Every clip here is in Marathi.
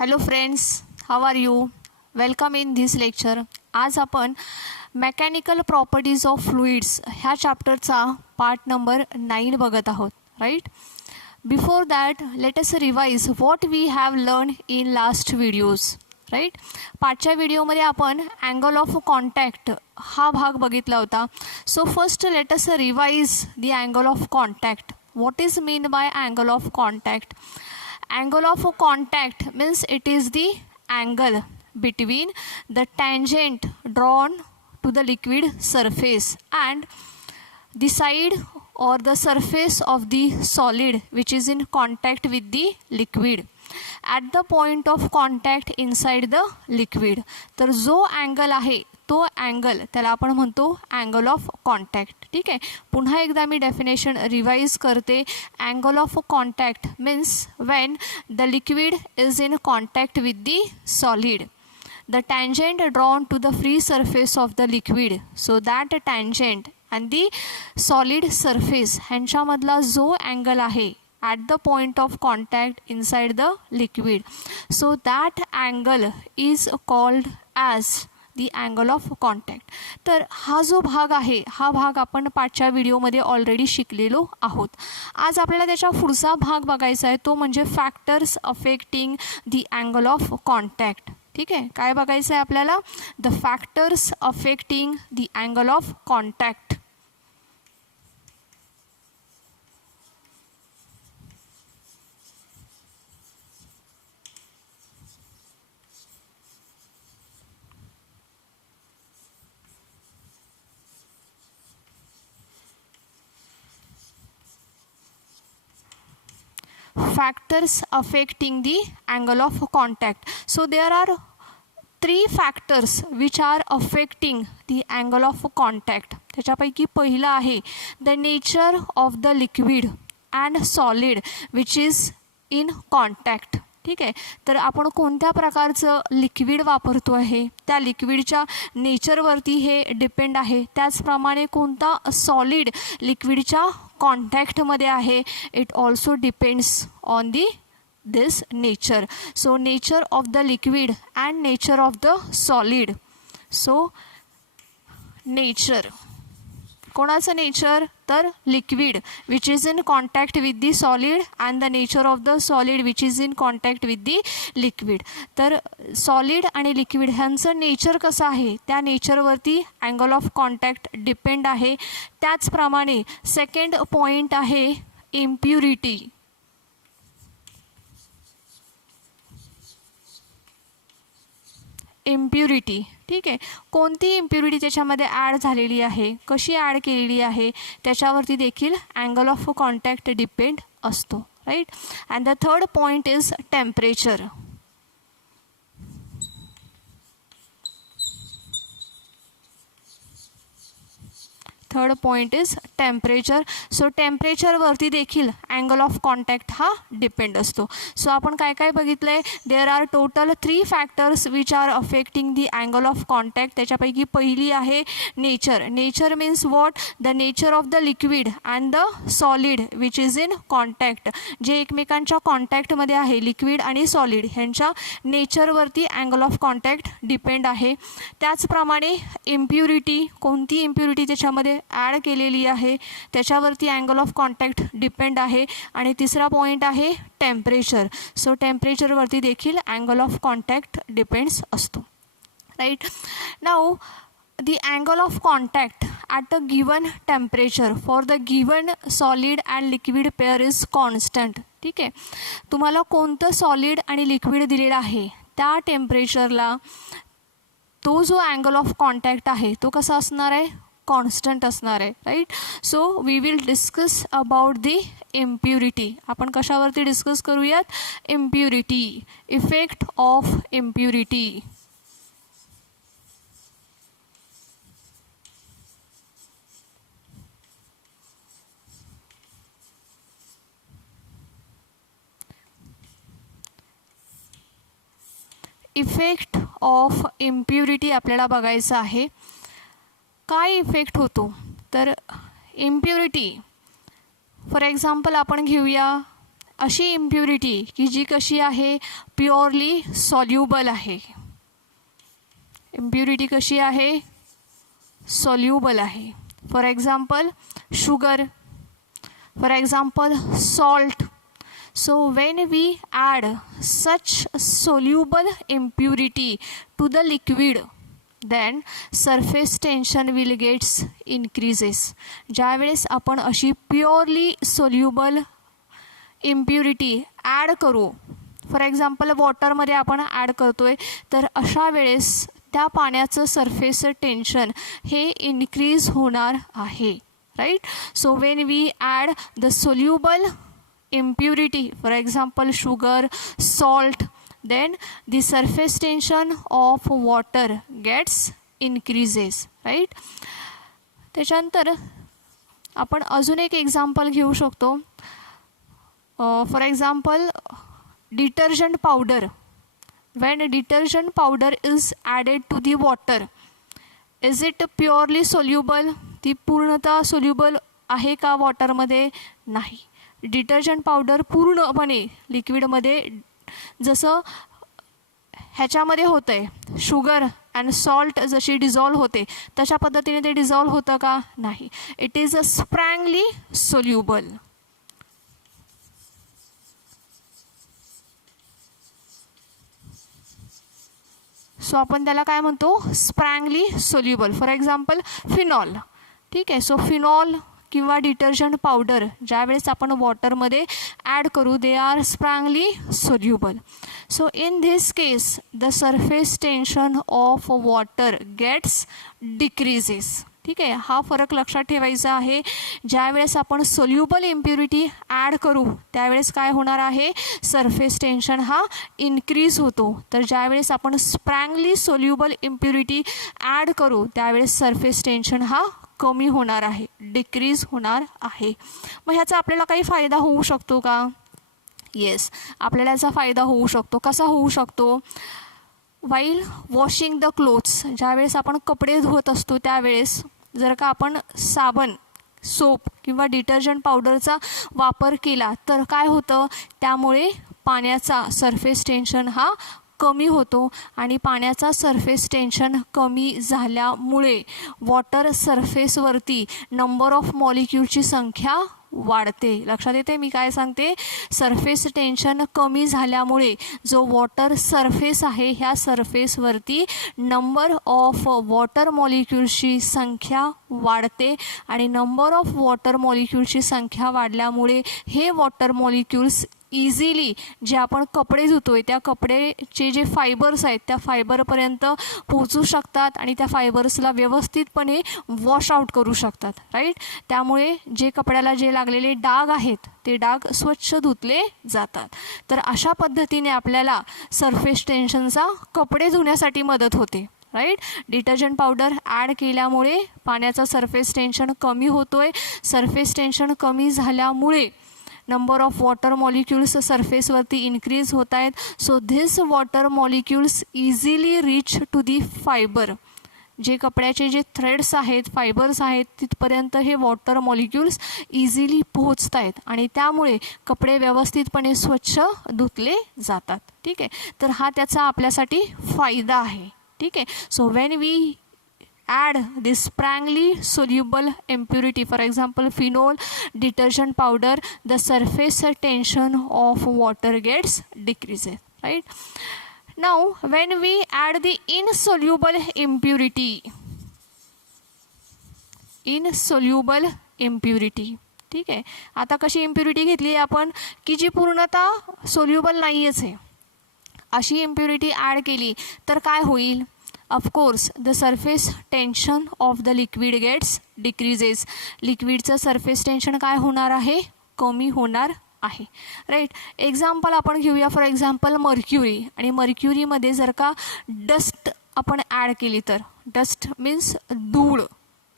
Hello friends, how are you? Welcome in this lecture. आज आपण मेकॅनिकल प्रॉपर्टीज ऑफ फ्लुइड्स ह्या चॅप्टरचा पार्ट नंबर 9 बघत आहोत. Right. Before that let us revise what we have learn in last videos. Right. पाचच्या व्हिडिओमध्ये आपण अँगल ऑफ कॉन्टॅक्ट हा भाग बघितला होता. So first let us revise the angle of contact. What is mean by angle of contact? Angle of contact means it is the angle between the tangent drawn to the liquid surface and the side or the surface of the solid which is in contact with the liquid at the point of contact inside the liquid. तर जो अँगल आहे तो अँगल त्याला आपण म्हणतो अँगल ऑफ कॉन्टॅक्ट. ठीक आहे. पुन्हा एकदा मी डेफिनेशन रिवाइज करते. Angle of contact means when the liquid is in contact with the solid, the tangent drawn to the free surface of the liquid, so that tangent and the solid surface ह्यांच्यामधला जो अँगल आहे at the point of contact inside the liquid, so that angle is called as the angle of contact. तर हा जो भाग आहे हा भाग आपण पाचच्या व्हिडिओमध्ये ऑलरेडी शिकलेलो आहोत. आज आपल्याला त्याचा पुढचा भाग बघायचा आहे, तो म्हणजे factors affecting the angle of contact. ठीक आहे. काय बघायचं आहे आपल्याला? The factors affecting the angle of contact. Factors affecting the angle of contact. So there are 3 factors which are affecting the angle of contact. त्याच्यापैकी पहिलं आहे the nature of the liquid and solid which is in contact. ठीक आहे. तर आपण कोणत्या प्रकारचं लिक्विड वापरतो आहे त्या लिक्विडच्या नेचरवरती हे डिपेंड आहे. त्याचप्रमाणे कोणता सॉलिड लिक्विडच्या कॉन्टॅक्टमध्ये आहे it also depends on this nature. So nature of the liquid and nature of the solid. So nature कोणाचं नेचर? तर liquid which is in contact with the solid and the nature of the solid which is in contact with the liquid. तर सॉलिड आणि लिक्विड ह्यांचं नेचर कसं आहे त्या नेचरवरती अँगल ऑफ कॉन्टॅक्ट डिपेंड आहे. त्याचप्रमाणे सेकंड पॉईंट आहे इम्प्युरिटी. इम्प्युरिटी. ठीक आहे. कोणती इम्प्युरिटी त्याच्यामध्ये ॲड झालेली आहे, कशी ॲड केलेली आहे त्याच्यावरती देखील अँगल ऑफ कॉन्टॅक्ट डिपेंड असतो. Right. And the third point is temperature. Third point is temperature. So टेम्परेचरवरती देखील अँगल ऑफ कॉन्टॅक्ट हा डिपेंड असतो. सो आपण काय काय बघितलं आहे? There are total 3 factors which are affecting the angle of contact. त्याच्यापैकी पहिली आहे nature. Nature means what? The nature of the liquid and the solid which is in contact. जे एकमेकांच्या कॉन्टॅक्टमध्ये आहे लिक्विड आणि सॉलिड ह्यांच्या नेचरवरती अँगल ऑफ कॉन्टॅक्ट डिपेंड आहे. त्याचप्रमाणे इम्प्युरिटी, कोणती इम्प्युरिटी त्याच्यामध्ये ॲड केलेली आहे त्याच्यावरती अँगल ऑफ कॉन्टॅक्ट डिपेंड आहे. आणि तिसरा पॉईंट आहे टेम्परेचर. सो टेम्परेचरवरती देखील अँगल ऑफ कॉन्टॅक्ट डिपेंड्स असतो. Right. Now the angle of contact at a given temperature for the given solid and liquid pair is constant. ठीक आहे. तुम्हाला कोणतं सॉलिड आणि लिक्विड दिलेलं आहे त्या टेम्परेचरला तो जो अँगल ऑफ कॉन्टॅक्ट आहे तो कसा असणार आहे? कॉन्स्टंट असणार आहे. Right. So we will discuss about the impurity. आपण कशावरती डिस्कस करूयात? Impurity. Effect of impurity. Effect of impurity आपल्याला बघायचं आहे. काय इफेक्ट होतो? तर इम्प्युरिटी फॉर एक्झाम्पल आपण घेऊया अशी इम्प्युरिटी की जी कशी आहे, प्युअरली सॉल्युबल आहे. इम्प्युरिटी कशी आहे, सॉल्युबल आहे. For example sugar, for example salt. So when we add such soluble impurity to the liquid, then surface tension will gets increases. ज्यावेळेस आपण अशी प्युअरली सोल्युबल इम्प्युरिटी ॲड करू, फॉर एक्झाम्पल वॉटरमध्ये आपण ॲड करतोय, तर अशा वेळेस त्या पाण्याचं सरफेस टेन्शन हे इन्क्रीज होणार आहे. Right. So when we add the soluble impurity, for example sugar, salt, then the surface tension of water gets increases. right. त्याच्यानंतर आपण अजून एक एक्झाम्पल घेऊ शकतो. For example detergent powder. when detergent powder is added to the water, is it purely soluble? ती पूर्णतः सोल्युबल आहे का वॉटरमध्ये? नाही. डिटर्जंट पावडर पूर्णपणे लिक्विडमध्ये, जसं ह्याच्यामध्ये होतं आहे शुगर अँड सॉल्ट जशी डिझॉल्व होते तशा पद्धतीने ते डिझॉल्व होतं का? नाही. It is a sparingly soluble. So आपण त्याला काय म्हणतो? Sparingly soluble. For example phenol. ठीक आहे. सो फिनॉल किंवा डिटर्जंट पावडर ज्यावेळेस आपण वॉटरमध्ये ॲड करू, they are sparingly soluble. So in this case the surface tension of water gets decreases. ठीक आहे. हा फरक लक्षात ठेवायचा आहे. ज्यावेळेस आपण सोल्युबल इम्प्युरिटी ॲड करू त्यावेळेस काय होणार आहे? सरफेस टेन्शन हा इन्क्रीज होतो. तर ज्यावेळेस आपण स्प्रँगली सोल्युबल इम्प्युरिटी ॲड करू त्यावेळेस सरफेस टेन्शन हा कमी होणार आहे, डिक्रीज होणार आहे. मग ह्याचा आपल्याला काही फायदा होऊ शकतो का? येस, आपल्याला याचा फायदा होऊ शकतो. कसा होऊ शकतो? While washing the clothes. ज्यावेळेस आपण कपडे धुवत असतो त्यावेळेस जर का आपण साबण, सोप किंवा डिटर्जंट पावडरचा वापर केला तर काय होतं? त्यामुळे पाण्याचा सरफेस टेन्शन हा कमी होतो आणि पाण्याचा सरफेस टेन्शन कमी झाल्यामुळे वॉटर सरफेसवरती नंबर ऑफ मॉलिक्यूलची संख्या वाढते. लक्षात येते मी काय सांगते? सरफेस टेन्शन कमी झाल्यामुळे जो वॉटर सरफेस आहे ह्या सरफेसवरती नंबर ऑफ वॉटर मॉलिक्यूल्सची संख्या वाढते आणि नंबर ऑफ वॉटर मॉलिक्यूल्सची संख्या वाढल्यामुळे हे वॉटर मॉलिक्यूल्स इझिली जे आपण कपडे धुतोय त्या कपडेचे जे फायबर्स आहेत त्या फायबरपर्यंत पोहोचू शकतात आणि त्या फायबर्सला व्यवस्थितपणे वॉश आउट करू शकतात. राईट. त्यामुळे जे कपड्याला जे लागलेले डाग आहेत ते डाग स्वच्छ धुतले जातात. तर अशा पद्धतीने आपल्याला सरफेस टेन्शनचा कपडे धुण्यासाठी मदत होते. राईट. डिटर्जंट पावडर ॲड केल्यामुळे पाण्याचा सरफेस टेन्शन कमी होतोय. सरफेस टेन्शन कमी झाल्यामुळे नंबर ऑफ वॉटर मॉलिक्यूल्स सरफेसवरती इन्क्रीज होत आहेत. So this water molecules easily reach to the fibre. जे कपड्याचे जे थ्रेड्स आहेत, फायबर्स आहेत, तिथपर्यंत हे वॉटर मॉलिक्यूल्स इझिली पोहोचत आहेत आणि त्यामुळे कपडे व्यवस्थितपणे स्वच्छ धुतले जातात. ठीक आहे. तर हा त्याचा आपल्यासाठी फायदा आहे. ठीक आहे. So when we add this sprangly soluble impurity, for example phenol, detergent powder, the surface tension of water gets decreases. Right. Now when we add the insoluble impurity, ठीक आहे. आता कशी इम्प्युरिटी घेतली आपण की जी पूर्णतः सोल्युबल नाहीच आहे, अशी इम्प्युरिटी ॲड केली तर काय होईल? Of course, the surface tension of the liquid gets decreases. लिक्विडचं सरफेस टेन्शन काय होणार आहे? कमी होणार आहे. राईट. एक्झाम्पल आपण घेऊया. For example mercury. आणि मर्क्युरीमध्ये जर का डस्ट आपण ॲड केली तर, डस्ट मीन्स धूळ.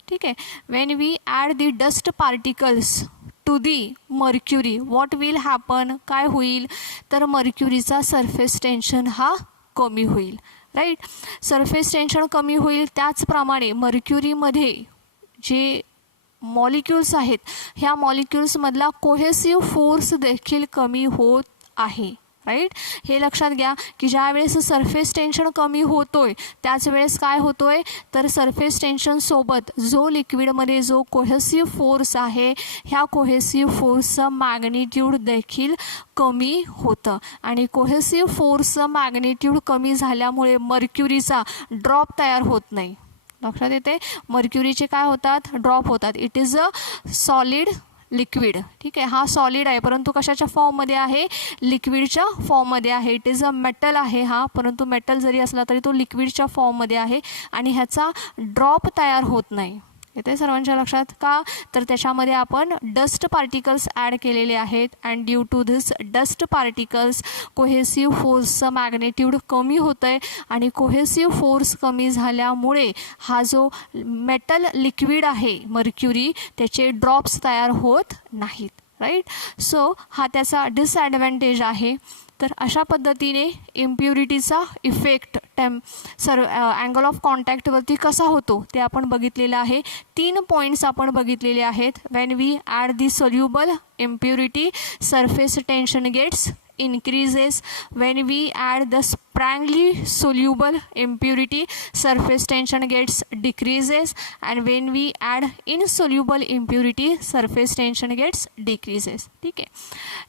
ठीक आहे. When we add the dust particles to the mercury, what will happen? काय होईल? तर मर्क्युरीचा सरफेस टेन्शन हा कमी होईल. राईट. सरफेस टेन्शन कमी होईल. त्याचप्रमाणे मर्क्युरीमध्ये जे मॉलिक्युल्स आहेत ह्या मॉलिक्युल्समधला कोहेसिव्ह फोर्स देखील कमी होत आहे, राईट. हे लक्षात घ्या की ज्या वेळेस सरफेस टेन्शन कमी होतोय त्याच वेळेस काय होतोय तर सरफेस टेन्शनसोबत जो लिक्विडमध्ये जो कोहेसिव्ह फोर्स आहे ह्या कोहेसिव्ह फोर्सचं मॅग्निट्यूड देखील कमी होतं आणि कोहेसिव्ह फोर्सचं मॅग्निट्यूड कमी झाल्यामुळे मर्क्युरीचा ड्रॉप तयार होत नाही. लक्षात येते, मर्क्युरीचे काय होतात ड्रॉप होतात. It is a solid liquid, ठीक आहे. हा सॉलिड आहे परंतु कशाच्या फॉर्ममध्ये आहे लिक्विडच्या फॉर्ममध्ये आहे. इट इज अ मेटल आहे हा, परंतु मेटल जरी असला तरी तो लिक्विडच्या फॉर्ममध्ये आहे आणि ह्याचा ड्रॉप तयार होत नाही. येते सर्वांच्या लक्षात का तर त्याच्यामध्ये आपण डस्ट पार्टिकल्स ॲड केलेले आहेत and due to this dust particles cohesive फोर्सचं मॅग्नेट्यूड कमी होतं आहे आणि कोहेसिव्ह फोर्स कमी झाल्यामुळे हा जो मेटल लिक्विड आहे मर्क्युरी त्याचे ड्रॉप्स तयार होत नाहीत, राईट. सो हा त्याचा डिसॲडव्हान्टेज आहे. तर अशा पद्धतीने इम्प्युरिटीचा इफेक्ट अँगल ऑफ कॉन्टॅक्टवरती कसा होतो ते आपण बघितलेलं आहे. 3 पॉईंट्स आपण बघितलेले आहेत. When we add the soluble impurity surface tension gets increases. When we add the sparingly soluble impurity surface tension gets decreases and when we add insoluble impurity surface tension gets decreases. ठीक आहे.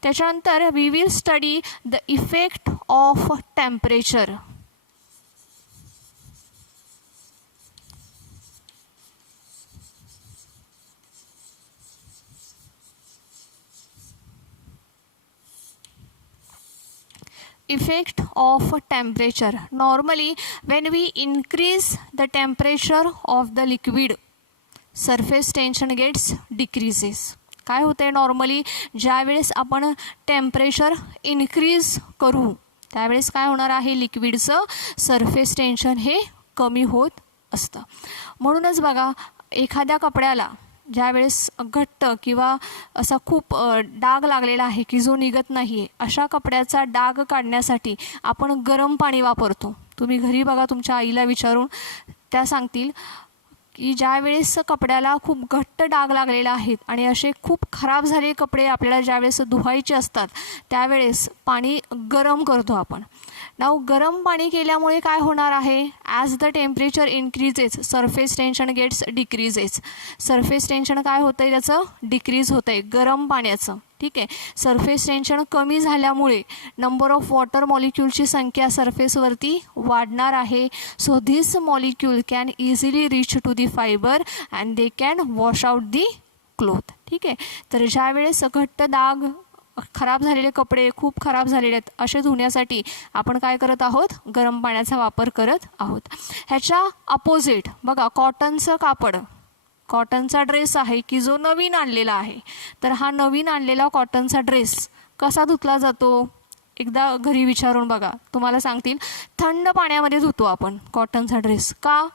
त्याच्यानंतर we will study the effect of temperature. Effect of temperature. Normally when we increase the temperature of the liquid surface tension gets decreases. काय होते नॉर्मली ज्यावेळेस आपण टेम्परेचर इन्क्रीज करू त्यावेळेस काय होणार आहे लिक्विडचं सरफेस टेन्शन हे कमी होत असतं. म्हणूनच बघा एखाद्या कपड्याला ज्यावेळेस घट्ट किंवा असा खूप डाग लागलेला आहे की जो निघत नाही आहे अशा कपड्याचा डाग काढण्यासाठी आपण गरम पाणी वापरतो. तुम्ही घरी बघा तुमच्या आईला विचारून त्या सांगतील की ज्यावेळेस कपड्याला खूप घट्ट डाग लागलेला आहेत आणि असे खूप खराब झालेले कपडे आपल्याला ज्यावेळेस धुवायचे असतात त्यावेळेस पाणी गरम करतो आपण. नाव गरम पाणी केल्यामुळे काय होणार आहे as the temperature increases surface tension gets decreases. Surface tension काय होतं आहे त्याचं डिक्रीज होतं आहे गरम पाण्याचं, ठीक आहे. सरफेस टेन्शन कमी झाल्यामुळे नंबर ऑफ वॉटर मॉलिक्यूलची संख्या सरफेसवरती वाढणार आहे. So this molecule can easily reach to the fibre and they can wash out the cloth, ठीक आहे. तर ज्यावेळेस घट्ट डाग खराब झालेले कपडे खूप खराब झालेले आहेत असे धुण्यासाठी आपण काय करत आहोत गरम पाण्याचा वापर करत आहोत. ह्याच्या अपोजिट बघा कॉटनचं कापड कॉटनचा ड्रेस आहे की जो नवीन आणलेला आहे तर हा नवीन आणलेला कॉटनचा ड्रेस कसा धुतला जातो एकदा घरी विचारून बघा. तुम्हाला सांगतील थंड पाण्यामध्ये धुतो आपण कॉटनचा ड्रेस का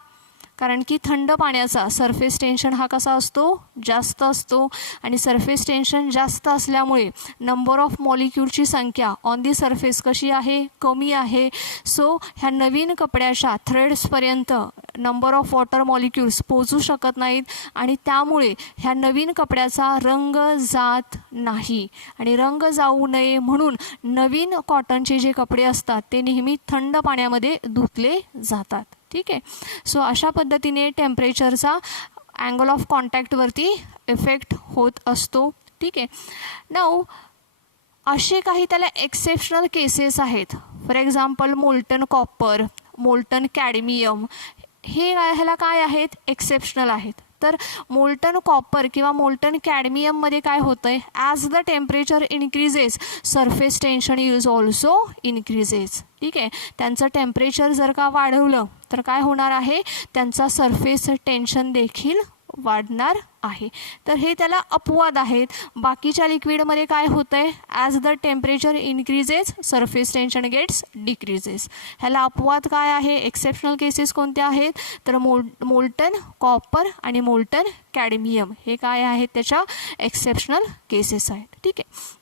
कारण की थंड पाण्याचा सरफेस टेन्शन हा कसा असतो जास्त असतो आणि सरफेस टेन्शन जास्त असल्यामुळे नंबर ऑफ मॉलिक्यूलची संख्या ऑन दी सरफेस कशी आहे कमी आहे. सो ह्या नवीन कपड्याच्या थ्रेड्सपर्यंत नंबर ऑफ वॉटर मॉलिक्यूल्स पोचू शकत नाहीत आणि त्यामुळे ह्या नवीन कपड्याचा रंग जात नाही आणि रंग जाऊ नये म्हणून नवीन कॉटनचे जे कपडे असतात ते नेहमी थंड पाण्यामध्ये धुतले जातात, ठीक आहे. सो अशा पद्धतीने टेम्परेचरचा अँगल ऑफ कॉन्टॅक्टवरती इफेक्ट होत असतो, ठीक आहे. नाऊ असे काही त्याला एक्सेप्शनल केसेस आहेत. For example molten copper molten cadmium हे ह्याला काय आहेत एक्सेप्शनल आहेत. तर मोल्टन कॉपर किंवा मोल्टन कॅडमियममध्ये काय होतं आहे as the temperature increases surface tension is also increases, ठीक आहे. त्यांचं टेम्परेचर जर का वाढवलं तर काय होणार आहे त्यांचा सरफेस टेन्शन देखील वाढणार आहे. तर हे त्याला अपवाद आहेत. बाकीच्या लिक्विडमध्ये काय होतं आहे as the temperature increases surface tension gets decreases. ह्याला अपवाद काय आहे एक्सेप्शनल केसेस कोणत्या आहेत तर मोल्टन कॉपर आणि मोल्टन कॅडमियम हे काय आहेत त्याच्या एक्सेप्शनल केसेस आहेत, ठीक आहे.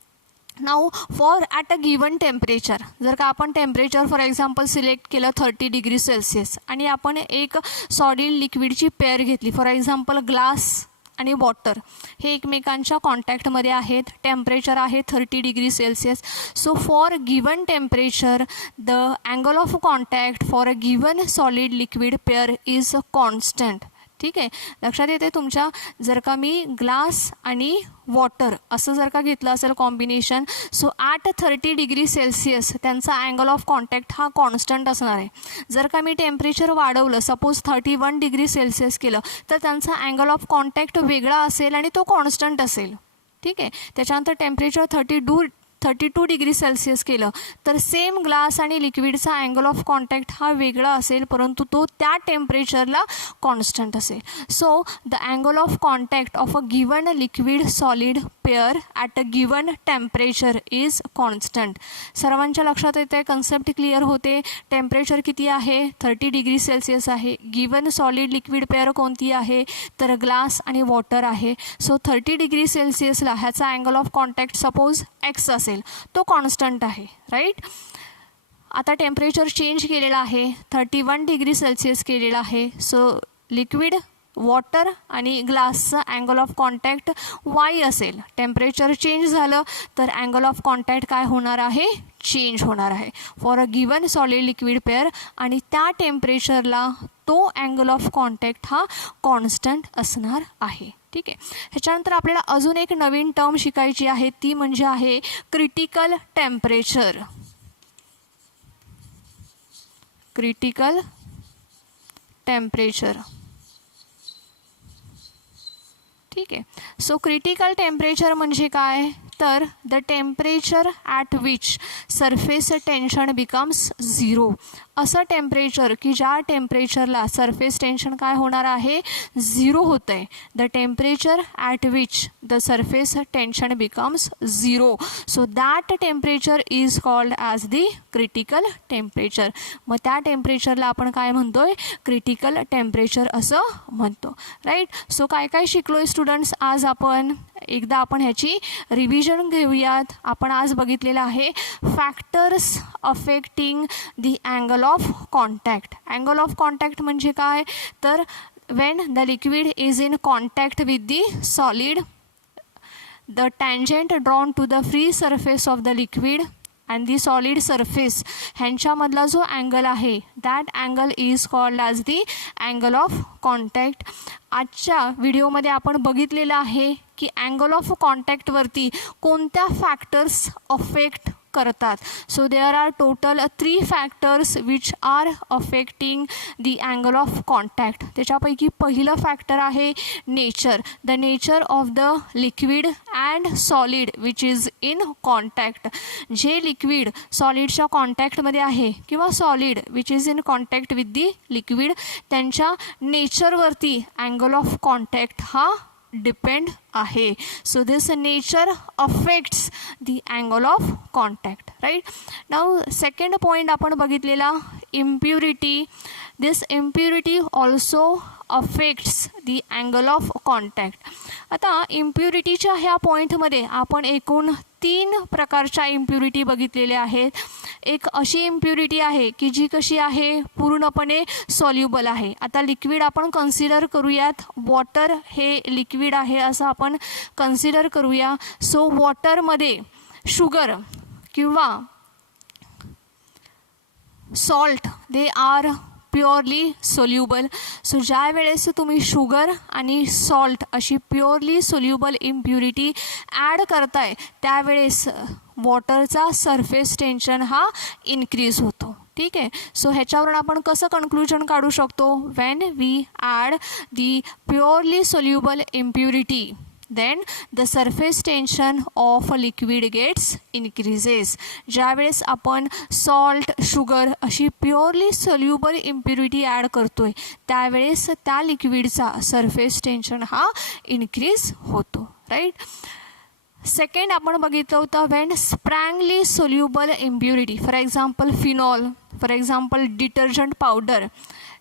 Now for at a given temperature जर का आपण टेम्परेचर फॉर एक्झाम्पल सिलेक्ट केलं 30 डिग्री सेल्सिअस आणि आपण एक सॉलिड लिक्विडची पेअर घेतली फॉर एक्झाम्पल ग्लास आणि वॉटर हे एकमेकांच्या कॉन्टॅक्टमध्ये आहेत. टेम्परेचर आहे 30 degree Celsius. So for given temperature the angle of contact for a given solid liquid pair is constant. ठीक आहे, लक्षात येते तुमच्या. जर का मी ग्लास आणि वॉटर असं जर का घेतलं असेल combination, so at 30 degree Celsius त्यांचा अँगल ऑफ कॉन्टॅक्ट हा कॉन्स्टंट असणार आहे. जर का मी टेम्परेचर वाढवलं, सपोज 31 डिग्री सेल्सिअस केलं, तर त्यांचा अँगल ऑफ कॉन्टॅक्ट वेगळा असेल आणि तो कॉन्स्टंट असेल. ठीक आहे, त्याच्यानंतर टेम्परेचर 32 डिग्री सेल्सिअस केलं तर सेम ग्लास आणि लिक्विडचा अँगल ऑफ कॉन्टॅक्ट हा वेगळा असेल, परंतु तो त्या टेम्परेचरला कॉन्स्टंट असेल. So the angle of contact of a given liquid solid pair at a given temperature is constant. सर्वांच्या लक्षात येते, कन्सेप्ट क्लिअर होते. टेम्परेचर किती आहे? 30 डिग्री सेल्सिअस आहे. गिवन सॉलिड लिक्विड पेअर कोणती आहे? तर ग्लास आणि वॉटर आहे. सो 30 डिग्री सेल्सिअसला ह्याचा angle of contact suppose x असेल, तो कॉन्स्टंट आहे. राईट. आता टेम्परेचर चेंज केलेलं आहे, 31 डिग्री सेल्सिअस केलेलं आहे. सो लिक्विड, वॉटर आणि ग्लासचं अँगल ऑफ कॉन्टॅक्ट वाय असेल. टेम्परेचर चेंज झालं तर अँगल ऑफ कॉन्टॅक्ट काय होणार आहे? चेंज होणार आहे for a given solid liquid pair, आणि त्या टेम्परेचरला तो अँगल ऑफ कॉन्टॅक्ट हा कॉन्स्टंट असणार आहे. ठीक आहे, ह्याच्यानंतर आपल्याला अजून एक नवीन टर्म शिकायची आहे, ती म्हणजे आहे क्रिटिकल टेम्परेचर. Critical temperature. ठीक आहे, सो क्रिटिकल टेम्परेचर म्हणजे काय? तर the temperature at which surface tension becomes 0. असं टेम्परेचर की ज्या टेम्परेचरला सरफेस टेन्शन काय होणार आहे? 0 होतं आहे. The temperature at which the surface tension becomes 0. So that temperature is called as the critical temperature. मग त्या टेम्परेचरला आपण काय म्हणतोय? क्रिटिकल टेम्परेचर असं म्हणतो. राईट. सो काय काय शिकलो आहे स्टुडंट्स आज आपण? एकदा आपण ह्याची रिव्हिजन घेऊयात. आपण आज बघितलेलं आहे factors affecting the angle of contact. Angle of contact म्हणजे काय? तर when the liquid is in contact with the solid, the tangent drawn to the free surface of the liquid and the solid surface ह्यांच्यामधला जो अँगल आहे, that angle is called as the angle of contact. आजच्या व्हिडिओमध्ये आपण बघितलेलं आहे की अँगल ऑफ कॉन्टॅक्टवरती कोणत्या फॅक्टर्स अफेक्ट करतात. So there are total 3 factors which are affecting the angle of contact. त्याच्यापैकी पहिलं फॅक्टर आहे nature. The nature of the liquid and solid which is in contact. जे लिक्विड सॉलिडच्या कॉन्टॅक्टमध्ये आहे किंवा solid which is in contact with the liquid, त्यांच्या नेचरवरती अँगल ऑफ कॉन्टॅक्ट हा डिपेंड आहे. So this nature affects the angle of contact. Right. Now second point आपण बघितलेला impurity. This impurity also affects the angle of contact. आता इम्प्युरिटीच्या ह्या पॉईंटमध्ये आपण एकूण 3 प्रकारच्या इम्प्युरिटी बघितलेल्या आहेत. एक अशी इम्प्युरिटी आहे की जी कशी आहे? पूर्णपणे सॉल्युबल आहे. आता लिक्विड आपण कन्सिडर करूयात. वॉटर हे लिक्विड आहे असं आपण कन्सिडर करूया. सो वॉटरमध्ये शुगर किंवा salt they are purely soluble. So ज्या वेळेस तुम्ही शुगर आणि सॉल्ट अशी प्युअरली सोल्युबल इम्प्युरिटी ॲड करताय, त्यावेळेस वॉटरचा सरफेस टेन्शन हा इन्क्रीज होतो. ठीक आहे. सो ह्याच्यावरून आपण कसं कन्क्लुजन काढू शकतो? When we add the purely soluble impurity, then the surface tension of a liquid gets increases. ज्यावेळेस आपण सॉल्ट, शुगर अशी प्युअरली सोल्युबल इम्प्युरिटी ॲड करतोय, त्यावेळेस त्या लिक्विडचा सरफेस टेन्शन हा इन्क्रीज होतो. राईट. सेकंड आपण बघितलं होतं when sparingly soluble impurity, for example phenol, for example detergent powder,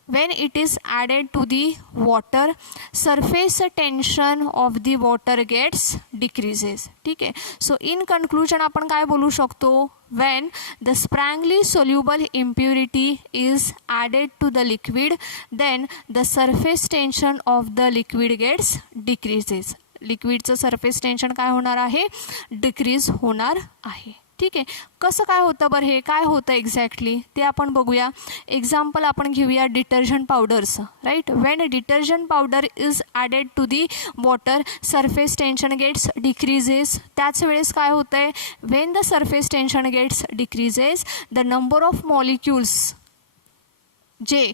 when it is added to the water, surface tension of the water gets decreases. ठीक आहे. सो इन कन्क्लुजन आपण काय बोलू शकतो, when the strongly soluble impurity is added to the liquid, then the surface tension of the liquid gets decreases. लिक्विडचं सरफेस टेन्शन काय होणार आहे, डिक्रीज होणार आहे. ठीक आहे. कसं काय होतं बरं, हे काय होतं एक्झॅक्टली ते आपण बघूया. एक्झाम्पल आपण घेऊया detergent powders. Right, when detergent powder is added to the water, surface tension gets decreases. त्याच वेळेस काय होतं आहे, when the surface tension gets decreases, the number of molecules जे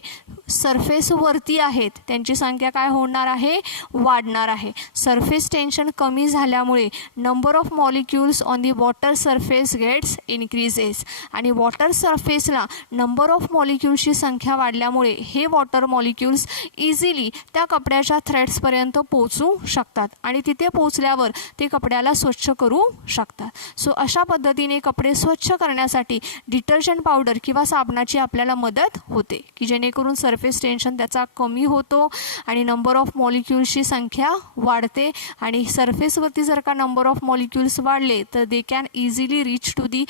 सरफेसवरती आहेत त्यांची संख्या काय होणार आहे, वाढणार आहे. सरफेस टेन्शन कमी झाल्यामुळे number of molecules on the water surface gets increases. आणि वॉटर सरफेसला नंबर ऑफ मॉलिक्युल्सची संख्या वाढल्यामुळे हे वॉटर मॉलिक्युल्स इझिली त्या कपड्याच्या थ्रेड्सपर्यंत पोहोचू शकतात आणि तिथे पोहोचल्यावर ते कपड्याला स्वच्छ करू शकतात. सो अशा पद्धतीने कपडे स्वच्छ करण्यासाठी डिटर्जंट पावडर किंवा साबणाची आपल्याला मदत होते, की जेणेकरून सरफेस टेन्शन त्याचा कमी होतो आणि नंबर ऑफ मॉलिक्युल्सची संख्या वाढते. आणि सरफेसवरती जर का नंबर ऑफ मॉलिक्युल्स वाढले तर they can easily reach to the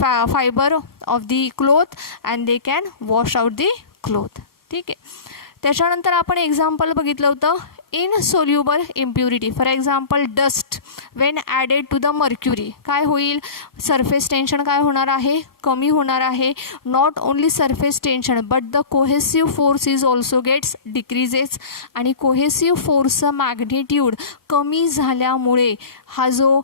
fibre of the cloth and they can wash out the cloth. ठीक आहे. त्याच्यानंतर आपण एक्झाम्पल बघितलं होतं insoluble impurity. For example dust when added to the mercury, काय होईल, सरफेस टेन्शन काय होणार आहे, कमी होणार आहे. Not only surface tension but the cohesive force is also gets decreases. आणि कोहेसिव्ह फोर्सचं मॅग्नेट्यूड कमी झाल्यामुळे हा जो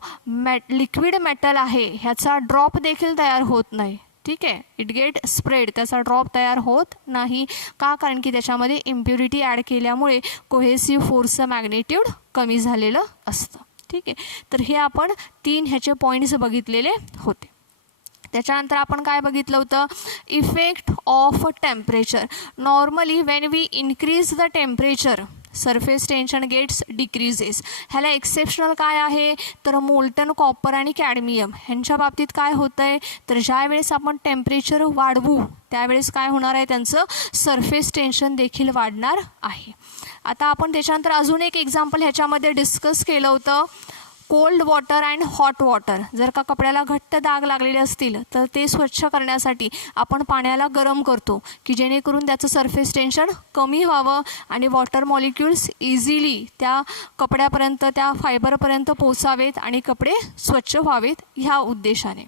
लिक्विड मेटल आहे ह्याचा ड्रॉप देखील तयार होत नाही. ठीक आहे, इट गेट स्प्रेड, त्याचा ड्रॉप तयार होत नाही. का, कारण की त्याच्यामध्ये इम्प्युरिटी ॲड केल्यामुळे कोहेसिव्ह फोर्सचं मॅग्नेट्यूड कमी झालेलं असतं. ठीक आहे. तर हे आपण 3 ह्याचे पॉईंट्स बघितलेले होते. त्याच्यानंतर आपण काय बघितलं होतं, effect of temperature. Normally when we increase the temperature surface tension gets decreases. ह्याला एक्सेप्शनल काय आहे तर मोल्टन कॉपर आणि कॅडमियम ह्यांच्या बाबतीत काय होतं आहे तर ज्यावेळेस आपण टेम्परेचर वाढवू त्यावेळेस काय होणार आहे, त्यांचं सरफेस टेन्शन देखील वाढणार आहे. आता आपण त्याच्यानंतर अजून एक एक्झाम्पल ह्याच्यामध्ये डिस्कस केलं होतं, cold water and hot water. जर का कपड्याला घट्ट डाग लागलेले असतील तर ते स्वच्छ करण्यासाठी आपण पाण्याला गरम करतो की जेणेकरून त्याचं सरफेस टेन्शन कमी व्हावं आणि वॉटर मॉलिक्युल्स इझिली त्या कपड्यापर्यंत त्या फायबरपर्यंत पोचावेत आणि कपडे स्वच्छ व्हावेत ह्या उद्देशाने.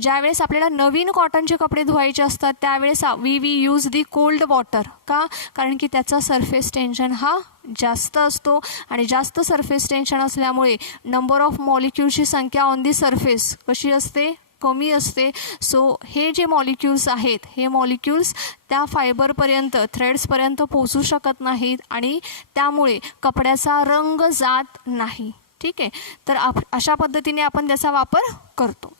ज्यावेळेस आपल्याला नवीन कॉटनचे कपडे धुवायचे असतात त्यावेळेस we use the cold water. का, कारण की त्याचा सरफेस टेन्शन हा जास्त असतो आणि जास्त सरफेस टेन्शन असल्यामुळे नंबर ऑफ मॉलिक्युल्सची संख्या ऑन दी सरफेस कशी असते, कमी असते. सो हे जे मॉलिक्युल्स आहेत हे मॉलिक्युल्स त्या फायबरपर्यंत थ्रेड्सपर्यंत पोहोचू शकत नाहीत आणि त्यामुळे कपड्याचा रंग जात नाही. ठीक आहे. तर अशा पद्धतीने आपण त्याचा वापर करतो.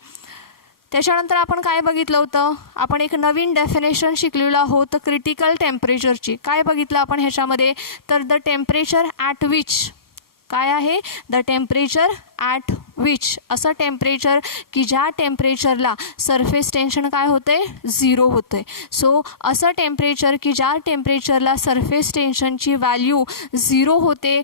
त्याच्यानंतर आपण काय बघितलं होतं, आपण एक नवीन डेफिनेशन शिकलेलो आहोत क्रिटिकल टेम्परेचरची. काय बघितलं आपण ह्याच्यामध्ये तर द टेम्परेचर ॲट विच, काय आहे, द टेम्परेचर ॲट विच, असं टेम्परेचर की ज्या टेम्परेचरला सरफेस टेन्शन काय होतं आहे, 0 होतं आहे. सो असं टेम्परेचर की ज्या टेम्परेचरला सरफेस टेन्शनची व्हॅल्यू 0 होते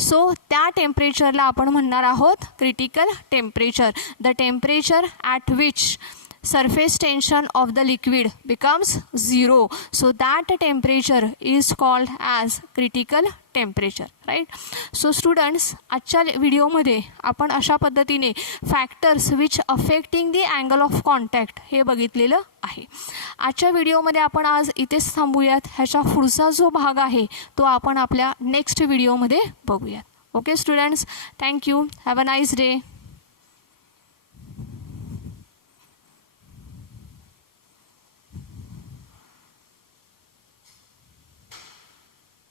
सो त्या टेम्परेचरला आपण म्हणणार आहोत critical temperature. The temperature at which surface tension of the liquid becomes 0, so that temperature is called as critical temperature. right? So students, आजच्या व्हिडिओमध्ये आपण अशा पद्धतीने factors which affecting the angle of contact हे बघितलेलं आहे. आजच्या व्हिडिओमध्ये आपण आज इथेच थांबूयात. ह्याचा पुढचा जो भाग आहे तो आपण आपल्या नेक्स्ट व्हिडिओमध्ये बघूयात. Okay students, thank you, have a nice day.